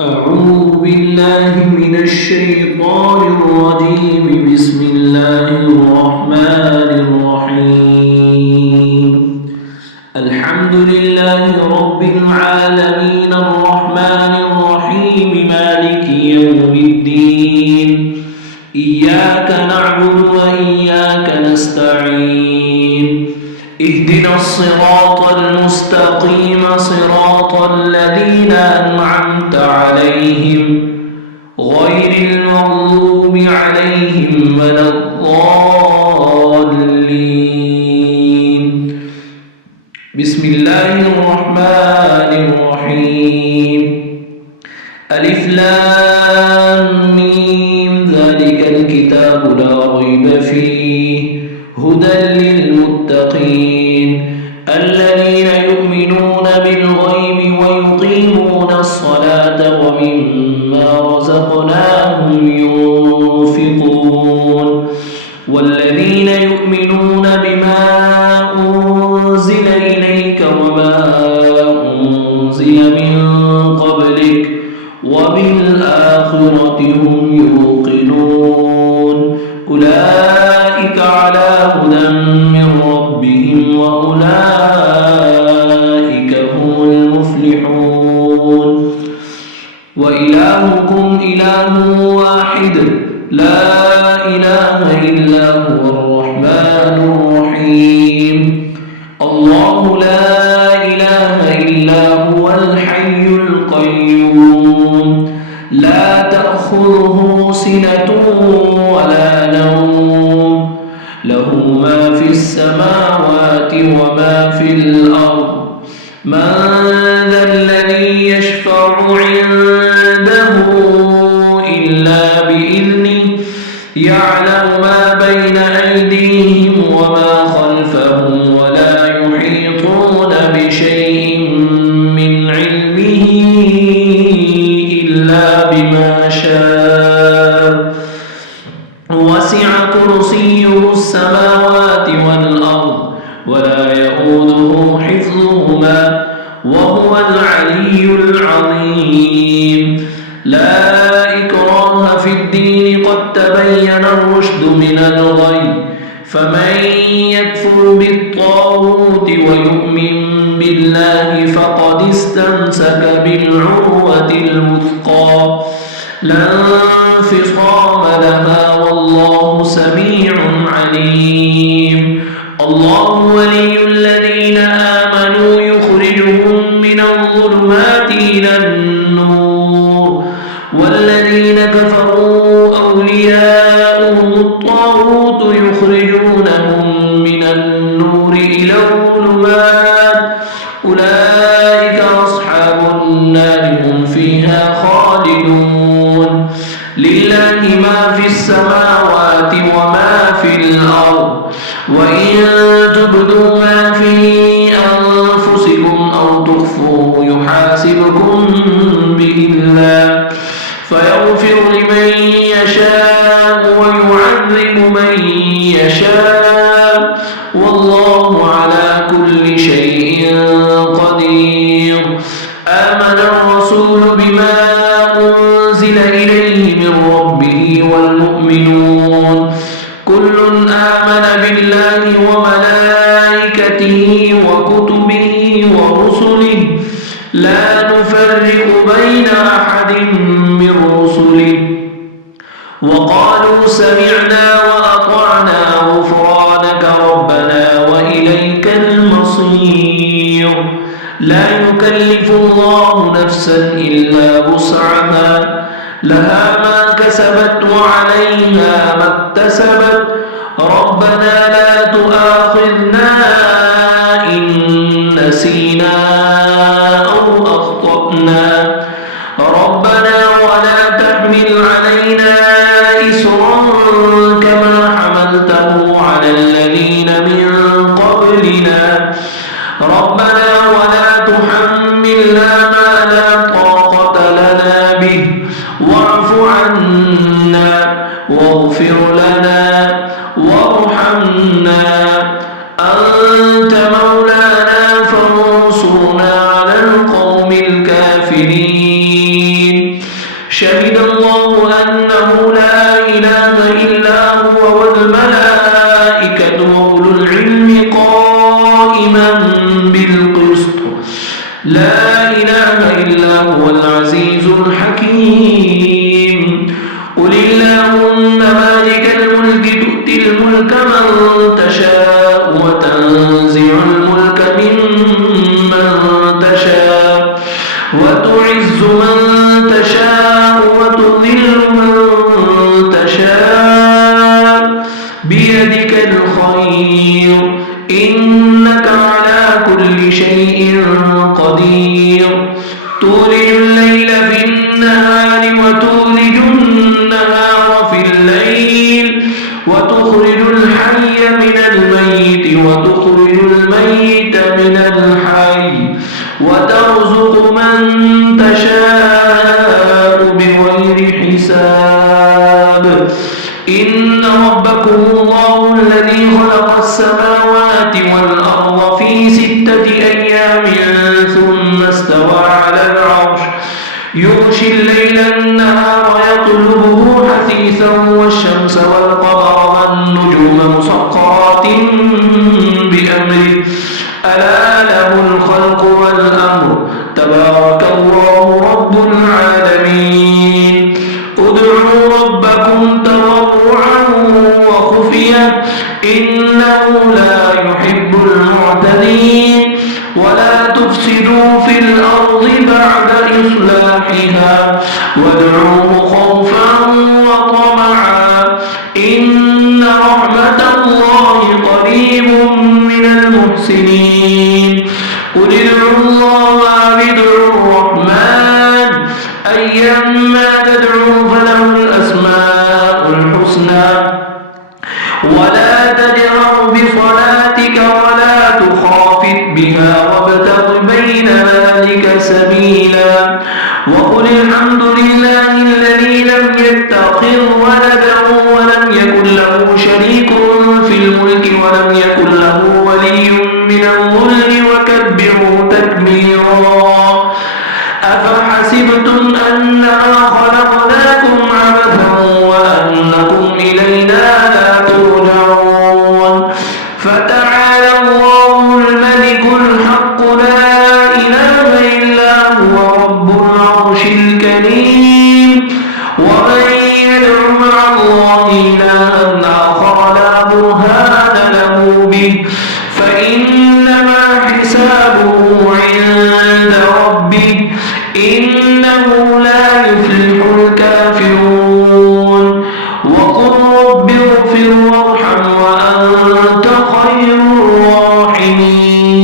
أعوذ بالله من الشيطان الرجيم. بسم الله الرحمن الرحيم. الحمد لله رب العالمين الرحمن الرحيم مالك يوم الدين. إياك نعبد وإياك نستعين. اهدنا الصراط المستقيم صراط الذين أنعمت عليهم غير المغضوب عليهم ولا الضالين. بسم الله الرحمن الرحيم. ألف لام ميم ذلك الكتاب لا ريب فيه هدى للمتقين الذين يؤمنون بالغيب ويقيمون الصلاة ومما رزقناهم ينفقون والذين يؤمنون بما أنزل إليك وما أنزل من قبلك وبالآخرة هم يوقنون أولئك على هدى من ربهم وأولئك هم المفلحون. وإلهكم إله واحد لا إله إلا هو الرحمن الرحيم. الله لا إله إلا هو الحي القيوم لا تأخذه سنة ولا نوم له ما في السماوات وما في الأرض. من ذا الذي يشفع عنده إلا بإذنه يعلم ما بين أيديهم وما خلفهم ولا يحيطون بشيء من علمه إلا بما شاء. وسع كرسيه السماوات والأرض ولا يؤوده حفظهما وهو العلي العظيم. لا إكراه في الدين قد تبين الرشد من الغي فمن يكفر بالطاغوت ويؤمن بالله فقد استمسك بالعروة الوثقى لا انفصام لها والله سميع عليم. الله ولي الذين آمنوا يخرجهم من الظلمات إلى النور والذين كفروا أولياؤهم الطاغوت يخرجونهم من النور إلى الظلمات أولئك أصحاب النار هم فيها خالدون. لله ما في السماوات وما في الأرض وإن تبدوا ما في أنفسكم أو تخفوه يحاسبكم به الله فيغفر لمن يشاء ويعذب من يشاء والله على كل شيء قدير. آمن الرسول بما أنزل إليه من ربه والمؤمنون كل آمن بالله وملائكته وكتبه ورسله لا نفرق بين أحد من رسله وقالوا سمعنا وأطعنا غفرانك ربنا وإليك المصير. لا يكلف الله نفسا إلا وسعها لها ما كسبت وعليها ما اكتسبت ربنا لا تؤاخذنا إن نسينا أو أخطأنا ربنا ولا تحمل علينا إصرا كما حملته على الذين من قبلنا ربنا ولا تحملنا ما لا طاقة لنا به واعف عنا واغفر لنا وارحمنا أنت مولانا فانصرنا على القوم الكافرين. شهد الله أنه لا إله إلا هو والملائكة وأولو العلم قائما بالقسط لا إله إلا هو العزيز الحكيم قل اللهم مالك الملك تؤتي الملك من تشاء وتنزع الملك ممن تشاء وتعز من تشاء وتذل من تشاء بيدك الخير إنك على كل شيء قدير تولج الليل في النهار وتولج النهار في الليل وتخرج الحي من الميت وتخرج الميت من الحي وترزق من تشاء بغير حساب إن ربكم الله الذي خلق السماوات والأرض في 6 أيام ثم استوى على العرش يغشي الليل النهار يطلبه حثيثا والشمس والقمر والنجوم مسخرات بأمره ألا له الخلق والأمر تبارك الله رب العالمين ادعوا ربكم تضرعا وخفية إنه لا يحب المعتدين ولا تفسدوا في الأرض بعد إصلاحها وادعوه خوفا وطمعا إن رحمة الله قريب من المحسنين قل ادعوا الله أو ادعوا الرحمن أيما تدعوا فله الأسماء الحسنى ولا تجهر بصلاتك ولا تخافت بها وابتغ بين ذلك سبيلا وقل الحمد لله الذي لم يتخذ ولدا ولم يكن له شريك في الملك ولم يكن له ولي من الذل وكبره تكبيرا أفحسبتم أنما خلقناكم عبثا وأنكم إلينا لا ترجعون فتعالى الله الملك الحق لا إله إلا هو رب العرش الكريم ومن يدع مع الله إلها آخر لا برهان له به فإنما حسابه عند ربه إنه لا يفلح الكافرون وقل رب اغفر وارحم وأنت خير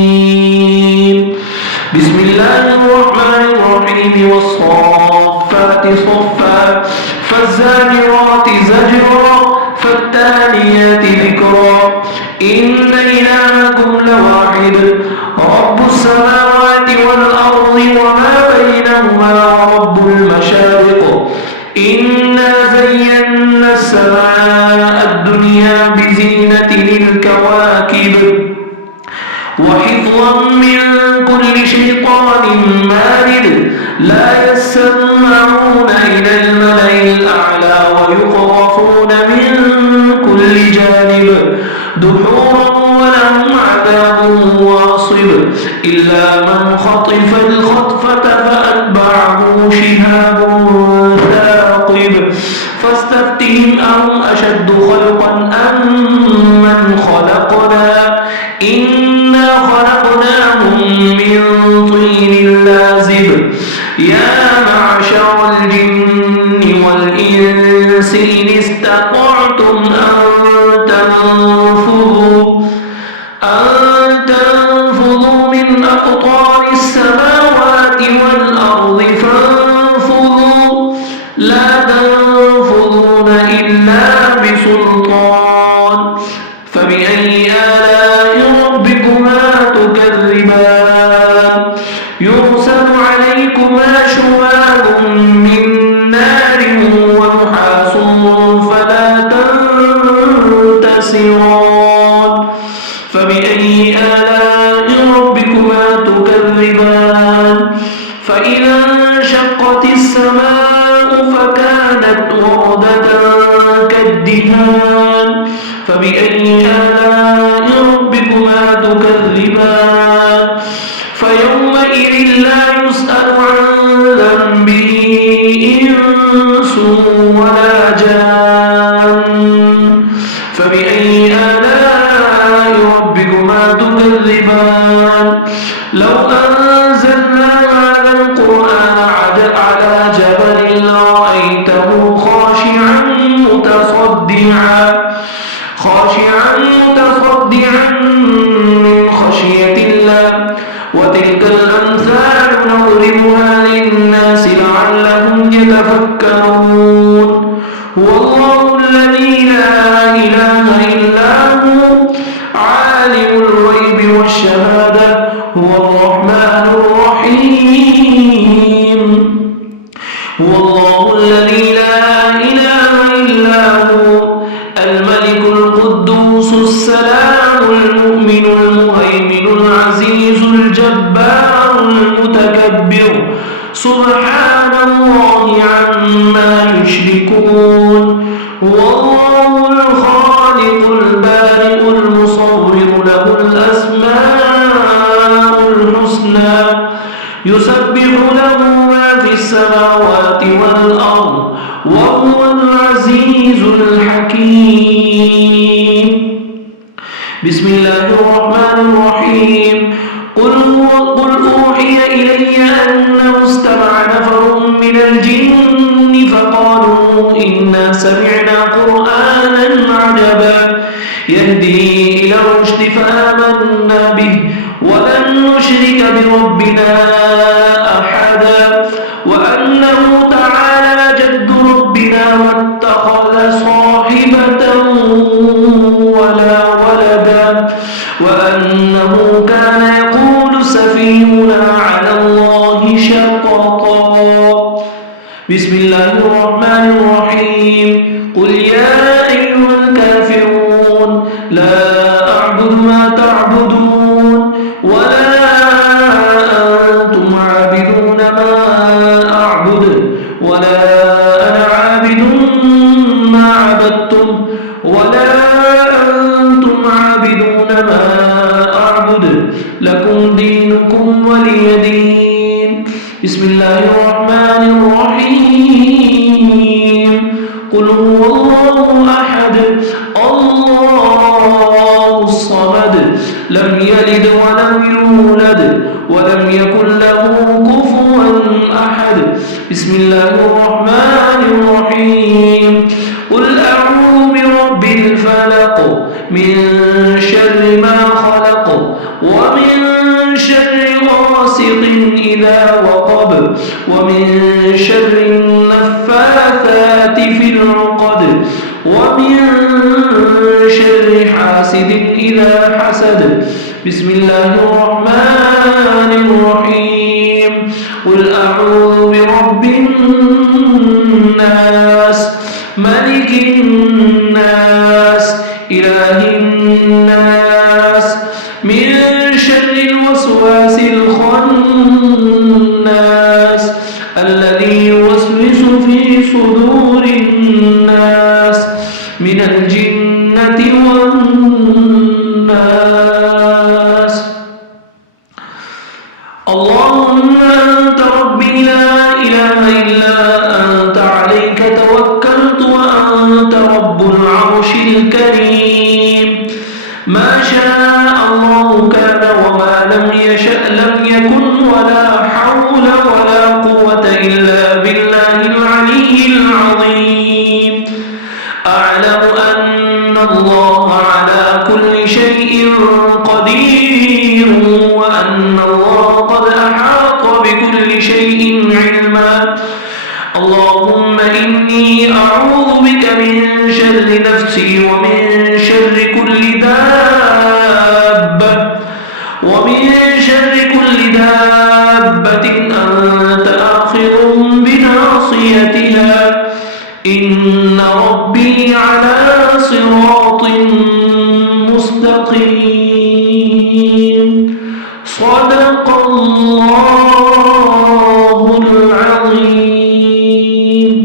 الراحمين بسم الله الرحمن الرحيم والصافات صفا فالزاجرات زجرا فالتاليات ذكرا إن إلهكم لواحد رب السماوات والأرض وما بينهما رب المشارق إنا زينا السماء الدنيا بزينة للكواكب وحفظا من كل شيطان مارد لا يسمعون إلى الملأ الأعلى ويقرفون من كل جانب دحورا ولهم عذاب واصب إلا من خطف الخطفة فأتبعه شهاب ثاقب فاستفتهم أهم أشد خلقا أم من خلقنا إنا خلقناهم من طين لازب يا معشر الجن والإنس إن استطعتم أن تنفذوا من أقطار السماوات والأرض فانفذوا لا تنفذون إلا بسلطان فبأي آلاء ربكما تكذبان يرسل عليكما شواظ من نار ونحاس فلا فبأي آلاء ربكما تكذبان فيومئذ لا يسأل عن ذنبه إنس ولا جان فبأي آلاء ربكما تكذبان لو أنزلنا هذا القرآن على جبل لرأيته خاشعا متصدعا من خشية الله وتلك الأمثال نضربها للناس لعلهم يتفكرون هو الله الذي لا إله إلا هو عالم الغيب والشهادة هو الرحمن الرحيم هو الله الذي لا إله إلا هو الملك القدوس السلام المؤمن المهيمن العزيز الجبار المتكبر سبحان الله عما يشركون هو الله الخالق البارئ المصور له الأسماء الحسنى يسبح له ما في السماوات والأرض وهو العزيز الحكيم بسم الله الرحمن الرحيم قل أوحي إلي أنه استمع نفر من الجن فقالوا إنا سمعنا قرآنا عجبا يهدي إلى الرشد فآمنا به ولن نشرك بربنا أحدا وأنه تعالى جد ربنا ما اتخذ صاحبة ولا ولدا وأنه كان يقول سفيهنا على الله شططا بسم الله الرحمن الرحيم قل يا أيها الكافرون لا أعبد ما تعبدون ولا أنتم عابدون ما أعبد ولا أنا عابد ما عبدتم ولا أنتم عابدون ما أعبد لكم دينكم ولي دين بسم الله الرحمن الرحيم قل هو الله أحد الله الصمد لم يلد ولم يولد ولم يكن له كفوا أحد بسم الله الرحمن الرحيم قل أعوذ برب الفلق من شر ما خلق ومن شر غاسق إذا وقب ومن شر النفاثات في العقد ومن شر حاسد إذا حسد بسم الله الرحمن الرحيم قل أعوذ برب الناس ملك الناس إله الناس من شر الوسواس الخناس الذي يوسوس في صدور الناس من الجنة والناس اللهم أنت ربي لا إله إلا أنت عليك توكلت وأنت رب العرش الكريم ما شاء الله كان وما لم يشأ لم يكن ولا حول ولا قوة إلا بالله العلي العظيم أعلم أن الله على كل شيء قدير وأن الله قد أحاط بكل شيء علما اللهم إني أعوذ بك من شر نفسي ومن شر كل دابة أنت آخذ بناصيتها إن ربي على صراط مستقيم صدق الله العظيم